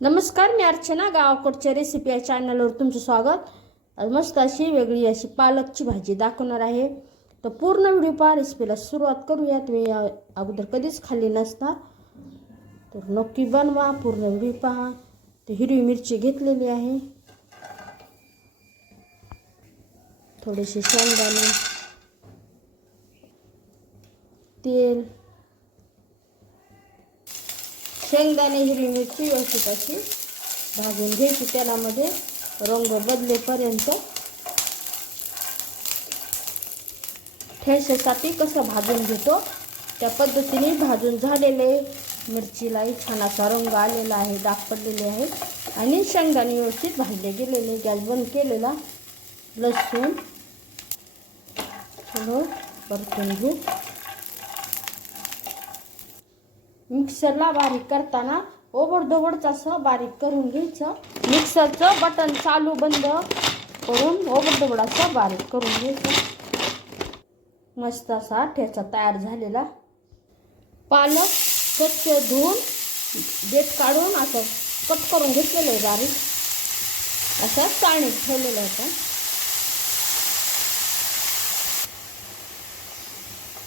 नमस्कार, मी अर्चना. गावाकडच्या रेसिपी या चॅनलवर तुमचं स्वागत. आज मस्त अशी वेगळी अशी पालकची भाजी दाखवणार आहे. तर पूर्ण व्हिडिओ पहा. रेसिपीला सुरुवात करूया. तुम्ही या अगोदर कधीच खाल्ली नसता तर नक्की बनवा. पूर्ण व्हिडिओ पहा. तर हिरवी मिरची घेतलेली आहे, थोडेसे शेंगदाणे, तेल, शेंगदाणे, हिरवी मिरची व्यवस्थित अशी भाजून घ्यायची. तेलामध्ये रंग बदलेपर्यंत. ठेच्यासाठी कसं भाजून घेतो त्या पद्धतीने भाजून झालेले. मिरचीलाही छान असा रंग आलेला आहे, डाग पडलेले आहे आणि शेंगदाणे व्यवस्थित भाजले गेलेले. गॅस बंद केलेला. लसूण थोडं परतून घेऊ. मिक्सरला बारीक करताना ओबडधोबडच असं बारीक करून घ्यायचं. मिक्सरचं बटन चालू बंद करून ओबडधोबड असं बारीक करून घ्यायचं. मस्त असा ठेचा तयार झालेला. पालक स्वच्छ धुवून देठ काढून असं कट करून घेतलेलं आहे बारीक. असं चाळणीत ठेवलेलं आहे.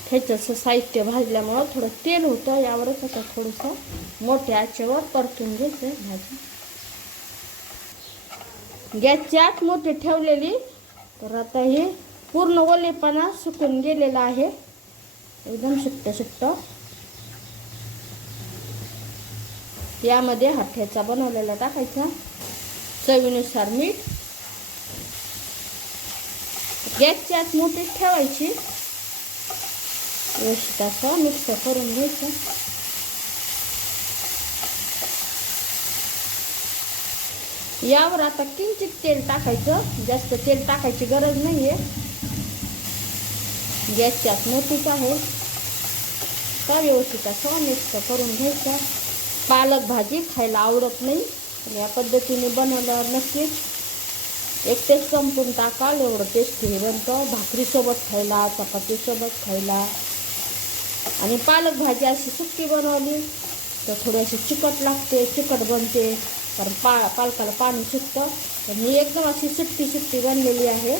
ठेच्याचं साहित्य भाजल्यामुळं थोडं तेल होतं. यावरच आता थोडंसं मोठ्या आचेवर परतून घ्यायचं भाजी. गॅसची आच मोठी ठेवलेली. तर आता हे पूर्ण ओलेपणा सुकून गेलेला आहे, एकदम सुट्ट सुट्ट. यामध्ये हा ठेचा बनवलेला टाकायचा. चवीनुसार मीठ. गॅसची आच मोठी ठेवायची. व्यवस्थित असं मिक्स करून घ्यायचं. यावर आता किंचित तेल टाकायचं. जास्त तेल टाकायची गरज नाही आहे. गॅसची आच मोठीच आहे. तर व्यवस्थित असं मिक्स करून घ्यायचं. पालक भाजी खायला आवडत नाही, या पद्धतीने बनवल्यावर नक्कीच एक टेस्ट संपून टाकाल एवढं टेस्टी बनतं. भाकरीसोबत खायला, चपातीसोबत खायला. आणि पालक भाजी अशी सुक्की बनवली तर थोडी अशी चिकट लागते, चिकट बनते. कारण पालकाला पाणी सुटतं. तर ही एकदम अशी सुट्टी सुट्टी बनलेली आहे.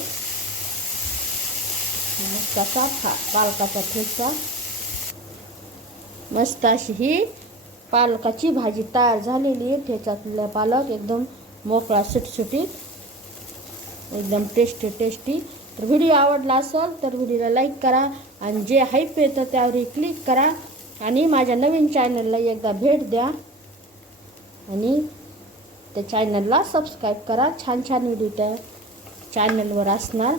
मस्त असा पालकाचा ठेचा. मस्त अशी ही पालकाची भाजी तयार झालेली आहे. ठेच्यातला पालक एकदम मोकळा सुटसुटीत, एकदम टेस्टी टेस्टी. तर व्हिडिओ आवडला असेल तर व्हिडिओला लाईक करा आणि जे हाईप येतं त्यावर क्लिक करा. आणि माझ्या नवीन चॅनलला एकदा भेट द्या आणि त्या चॅनलला सबस्क्राईब करा. छान छान व्हिडिओ त्या चॅनलवर असणार.